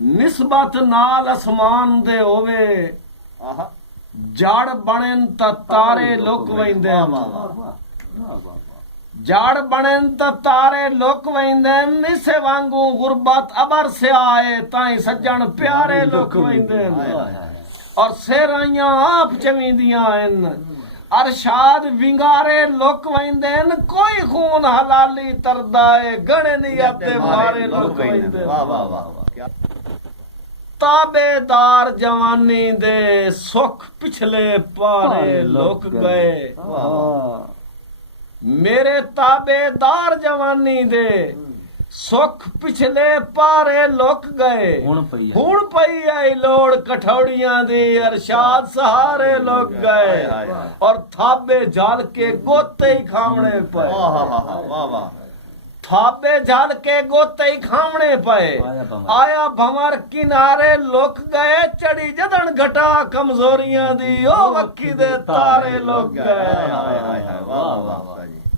ਨਿਸਬਤ ਨਾਲ ਅਸਮਾਨ ਦੇ ਹੋਵੇ ਆਹਾ ਜੜ ਬਣਨ ਤਾਂ ਤਾਰੇ ਲੁਕ ਵੈਂਦੇ ਵਾਹ ਵਾਹ ਵਾਹ ਵਾਹ ਜੜ ਬਣਨ ਤਾਂ ਤਾਰੇ ਲੁਕ ਵੈਂਦੇ ਨਿਸੇ ਵਾਂਗੂ ਗੁਰਬਤ ਅਬਰ ਸੇ ਆਏ ਤਾਈ ਸੱਜਣ ਪਿਆਰੇ ਲੁਕ ਵੈਂਦੇ ਔਰ ਸੇਰਾਈਆਂ ਆਪ ਚਵੀਂਦੀਆਂ ਹਨ ਅਰਸ਼ਾਦ ਵਿੰਗਾਰੇ ਲੁਕ ਵੈਂਦੇ ਕੋਈ ਖੂਨ ਹਲਾਲੀ ਤਰਦਾ ਏ ਗਣੇ ਨਿਯਤੇ ਮਾਰੇ ਲੁਕ ਵੈਂਦੇ ਵਾਹ ਵਾਹ ਵਾਹ ਵਾਹ ਤਾਬੇਦਾਰ ਜਵਾਨੀ ਦੇ ਸੁਖ ਪਿਛਲੇ ਪਾਰੇ ਲੁਕ ਗਏ ਵਾਹ ਮੇਰੇ ਤਾਬੇਦਾਰ ਜਵਾਨੀ ਦੇ ਸੁਖ ਪਿਛਲੇ ਪਾਰੇ ਲੁਕ ਗਏ ਹੁਣ ਪਈ ਆਈ ਲੋੜ ਕਠੌੜੀਆਂ ਦੀ ਅਰਸ਼ਾਦ ਸਹਾਰੇ ਲੁਕ ਗਏ ਔਰ ਥਾਬੇ ਝਲ ਕੇ ਗੋਤੇ ਹੀ ਖਾਵਣੇ ਪਏ ਵਾਹ ਵਾਹ ਥਾਬੇ ਝਲ ਕੇ ਗੋਤੇ ਹੀ ਖਾਵਣੇ ਪਏ ਆਇਆ ਭੰਵਰ ਕਿਨਾਰੇ ਲੁਕ ਗਏ ਚੜੀ ਜਦਣ ਘਟਾ ਕਮਜ਼ੋਰੀਆਂ ਦੀ ਉਹ ਵੱਖੀ ਦੇ ਤਾਰੇ ਲੁਕ ਗਏ ਹਾਏ ਹਾਏ ਵਾਹ ਵਾਹ ਵਾਹ ਜੀ